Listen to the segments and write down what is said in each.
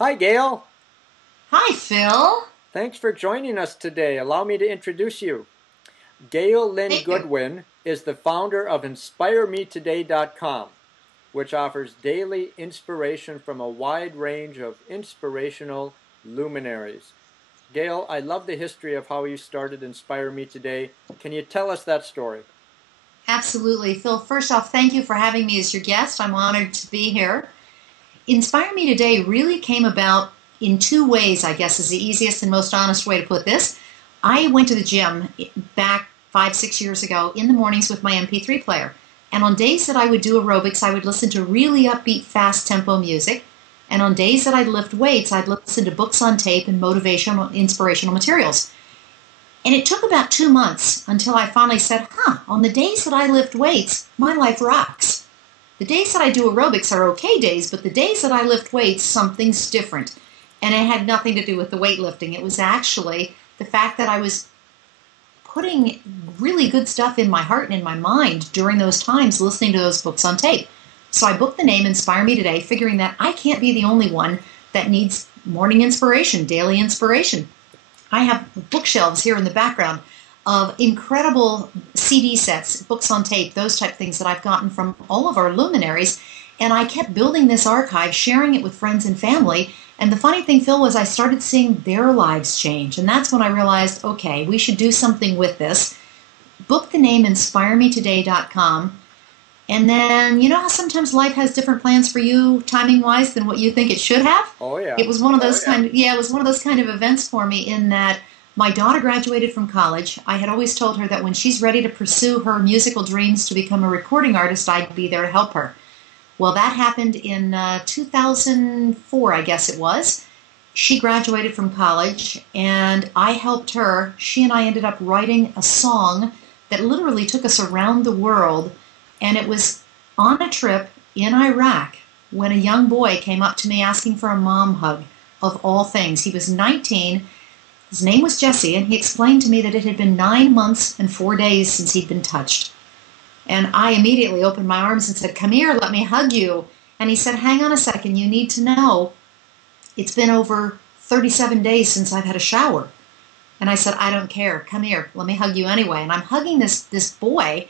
Hi, Gail. Hi, Phil. Thanks for joining us today. Allow me to introduce you. Gail Lynne Goodwin is the founder of InspireMeToday.com, which offers daily inspiration from a wide range of inspirational luminaries. Gail, I love the history of how you started Inspire Me Today. Can you tell us that story? Absolutely. Phil, first off, thank you for having me as your guest. I'm honored to be here. Inspire Me Today really came about in two ways, I guess is the easiest and most honest way to put this. I went to the gym back 5-6 years ago in the mornings with my MP3 player. And on days that I would do aerobics, I would listen to really upbeat, fast tempo music. And on days that I'd lift weights, I'd listen to books on tape and motivational, inspirational materials. And it took about 2 months until I finally said, on the days that I lift weights, my life rocks. The days that I do aerobics are okay days, but the days that I lift weights, something's different. And it had nothing to do with the weightlifting. It was actually the fact that I was putting really good stuff in my heart and in my mind during those times listening to those books on tape. So I booked the name Inspire Me Today, figuring that I can't be the only one that needs morning inspiration, daily inspiration. I have bookshelves here in the background of incredible CD sets, books on tape, those type of things that I've gotten from all of our luminaries. And I kept building this archive, sharing it with friends and family. And the funny thing, Phil, was I started seeing their lives change. And that's when I realized, okay, we should do something with this. Book the name InspireMeToday.com. And then, you know how sometimes life has different plans for you, timing-wise, than what you think it should have? Oh, yeah. It was one of those it was one of those kind of events for me in that my daughter graduated from college. I had always told her that when she's ready to pursue her musical dreams to become a recording artist, I'd be there to help her. Well, that happened in 2004, I guess it was. She graduated from college, and I helped her. She and I ended up writing a song that literally took us around the world, and it was on a trip in Iraq when a young boy came up to me asking for a mom hug, of all things. He was 19. His name was Jesse, and he explained to me that it had been 9 months and 4 days since he'd been touched. And I immediately opened my arms and said, "Come here, let me hug you." And he said, "Hang on a second, you need to know it's been over 37 days since I've had a shower." And I said, "I don't care. Come here, let me hug you anyway." And I'm hugging this boy,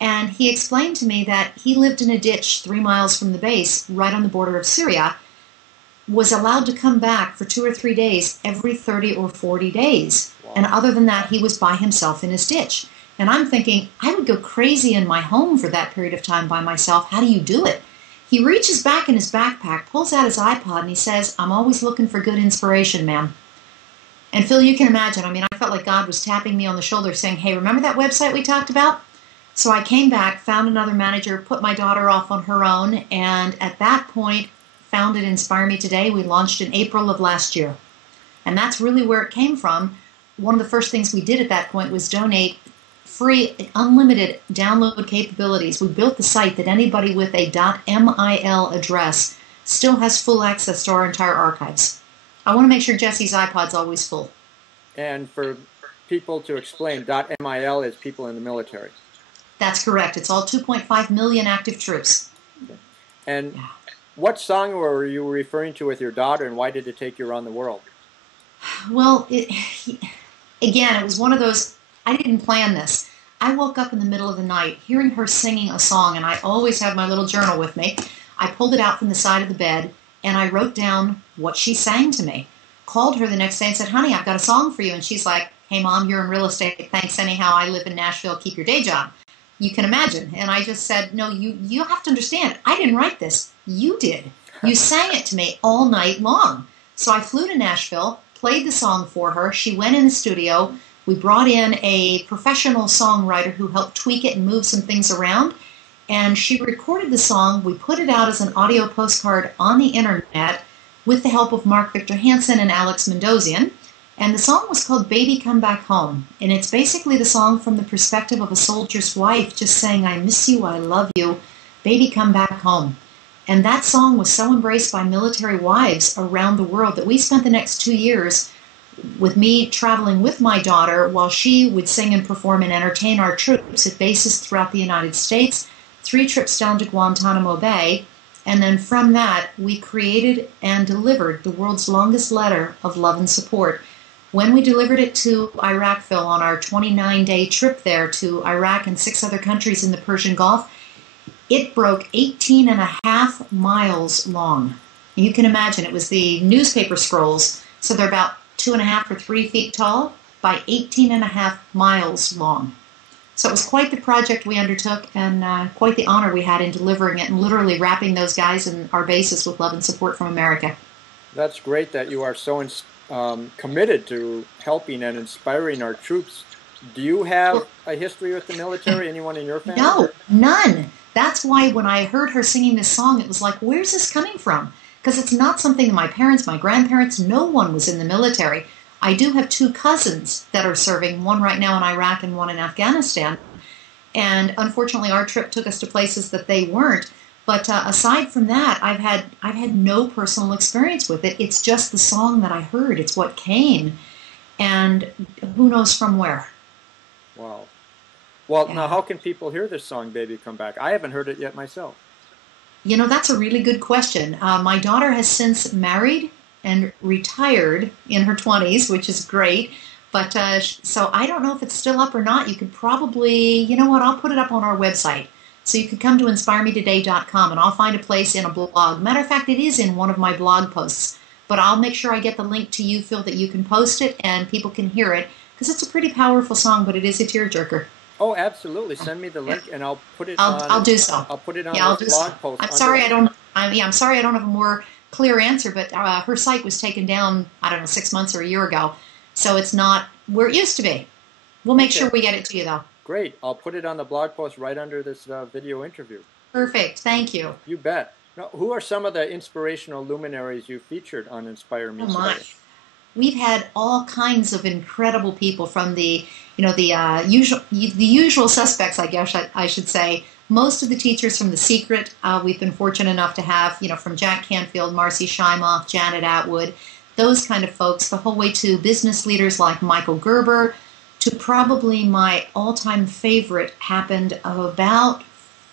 and he explained to me that he lived in a ditch 3 miles from the base, right on the border of Syria, was allowed to come back for 2 or 3 days every 30 or 40 days. Wow. And other than that, he was by himself in his ditch. And I'm thinking, I would go crazy in my home for that period of time by myself. How do you do it? He reaches back in his backpack, pulls out his iPod, and he says, "I'm always looking for good inspiration, ma'am." And Phil, you can imagine, I felt like God was tapping me on the shoulder saying, "Hey, remember that website we talked about?" So I came back, found another manager, put my daughter off on her own, and at that point, founded Inspire Me Today. We launched in April of last year. And that's really where it came from. One of the first things we did at that point was donate free, unlimited download capabilities. We built the site that anybody with a .mil address still has full access to our entire archives. I want to make sure Jesse's iPod's always full. And for people to explain, .mil is people in the military. That's correct. It's all 2.5 million active troops. Okay. And what song were you referring to with your daughter, and why did it take you around the world? Well, again, it was one of those, I didn't plan this. I woke up in the middle of the night hearing her singing a song, and I always have my little journal with me. I pulled it out from the side of the bed, and I wrote down what she sang to me. Called her the next day and said, "Honey, I've got a song for you." And she's like, "Hey, Mom, you're in real estate. Thanks anyhow. I live in Nashville. Keep your day job." You can imagine. And I just said, "No, you have to understand. I didn't write this. You did. You sang it to me all night long." So I flew to Nashville, played the song for her. She went in the studio. We brought in a professional songwriter who helped tweak it and move some things around. And she recorded the song. We put it out as an audio postcard on the internet with the help of Mark Victor Hansen and Alex Mendozian. And the song was called "Baby Come Back Home." And it's basically the song from the perspective of a soldier's wife just saying, "I miss you, I love you, baby come back home." And that song was so embraced by military wives around the world that we spent the next 2 years with me traveling with my daughter while she would sing and perform and entertain our troops at bases throughout the United States, 3 trips down to Guantanamo Bay, And then from that, we created and delivered the world's longest letter of love and support. When we delivered it to Iraq, Phil, on our 29-day trip there to Iraq and 6 other countries in the Persian Gulf, it broke 18 and a half miles long. And you can imagine, it was the newspaper scrolls, so they're about 2.5 or 3 feet tall by 18 and a half miles long. So it was quite the project we undertook, and quite the honor we had in delivering it and literally wrapping those guys and our bases with love and support from America. That's great that you are so committed to helping and inspiring our troops. Do you have a history with the military? Anyone in your family? No, none. That's why when I heard her singing this song, it was like, where's this coming from? Because it's not something that my parents, my grandparents, no one was in the military. I do have 2 cousins that are serving, one right now in Iraq and one in Afghanistan. And unfortunately, our trip took us to places that they weren't. But aside from that, I've had no personal experience with it. It's just the song that I heard. It's what came. And who knows from where. Wow. Well, Now how can people hear this song, Baby Come Back? I haven't heard it yet myself. You know, that's a really good question. My daughter has since married and retired in her 20s, which is great. But so I don't know if it's still up or not. You could probably, you know what, I'll put it up on our website. So you can come to inspiremetoday.com and I'll find a place in a blog. Matter of fact, it is in one of my blog posts. But I'll make sure I get the link to you, Phil, that you can post it and people can hear it. Because it's a pretty powerful song, but it is a tearjerker. Oh, absolutely. Send me the link and I'll put it I'll do so. I'll put it on the blog post. I'm sorry I don't have a more clear answer, but her site was taken down, I don't know, 6 months or a year ago. So it's not where it used to be. We'll make sure we get it to you, though. Great. I'll put it on the blog post right under this video interview. Perfect. Thank you. You bet. Now, who are some of the inspirational luminaries you featured on Inspire Me Today? We've had all kinds of incredible people from the usual suspects, I guess I should say. Most of the teachers from The Secret, we've been fortunate enough to have, from Jack Canfield, Marcy Shimoff, Janet Atwood, those kind of folks, the whole way to business leaders like Michael Gerber, to probably my all-time favorite happened about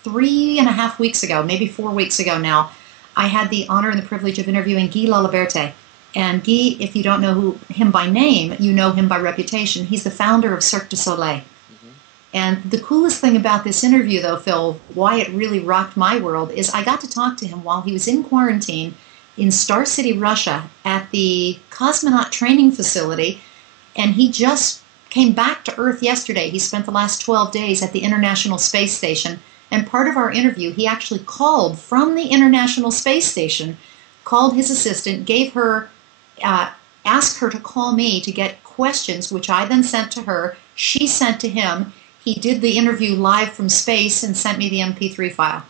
3.5 weeks ago, maybe 4 weeks ago now. I had the honor and the privilege of interviewing Guy Laliberte. And Guy, if you don't know him by name, you know him by reputation. He's the founder of Cirque du Soleil. And the coolest thing about this interview, though, Phil, why it really rocked my world, is I got to talk to him while he was in quarantine in Star City, Russia, at the cosmonaut training facility, and he just came back to Earth yesterday. He spent the last 12 days at the International Space Station, and part of our interview, he actually called from the International Space Station, called his assistant, gave her, asked her to call me to get questions, which I then sent to her. She sent to him. He did the interview live from space and sent me the MP3 file.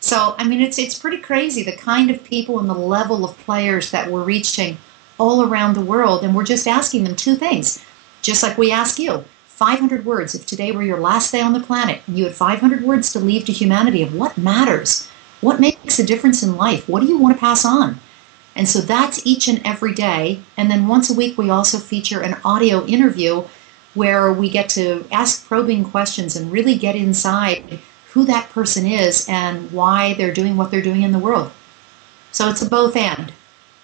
So, I mean, it's pretty crazy, the kind of people and the level of players that we're reaching all around the world, and we're just asking them 2 things, just like we ask you. 500 words, if today were your last day on the planet, and you had 500 words to leave to humanity of what matters, what makes a difference in life, what do you want to pass on? And so that's each and every day, and then once a week we also feature an audio interview where we get to ask probing questions and really get inside who that person is and why they're doing what they're doing in the world. So it's a both and.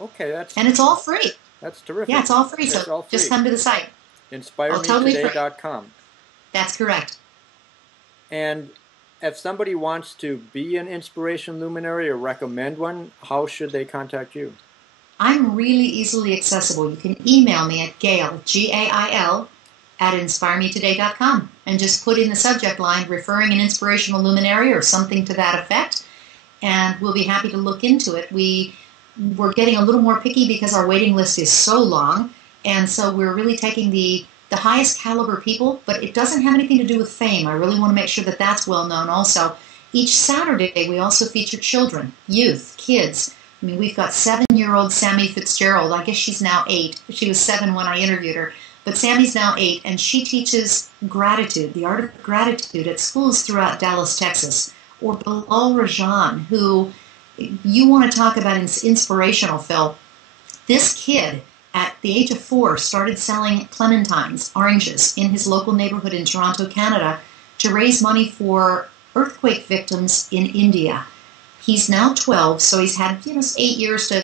Okay, and it's all free. That's terrific. Yeah, it's all free. So all free. Just come to the site. InspireMeToday.com. That's correct. And if somebody wants to be an inspiration luminary or recommend one, how should they contact you? I'm really easily accessible. You can email me at Gail, Gail, at InspireMeToday.com and just put in the subject line referring an inspirational luminary or something to that effect, and we'll be happy to look into it. We're getting a little more picky because our waiting list is so long, and so we're really taking the highest caliber people, but it doesn't have anything to do with fame. I really want to make sure that that's well known also. Each Saturday we also feature children, youth, kids. I mean, we've got 7-year-old Sammy Fitzgerald. I guess she's now 8. She was 7 when I interviewed her. But Sammy's now 8, and she teaches gratitude, the art of gratitude, at schools throughout Dallas, Texas. Or Bilal Rajan, who you want to talk about inspirational, Phil. This kid, at the age of 4, started selling clementines, oranges, in his local neighborhood in Toronto, Canada, to raise money for earthquake victims in India. He's now 12, so he's had 8 years to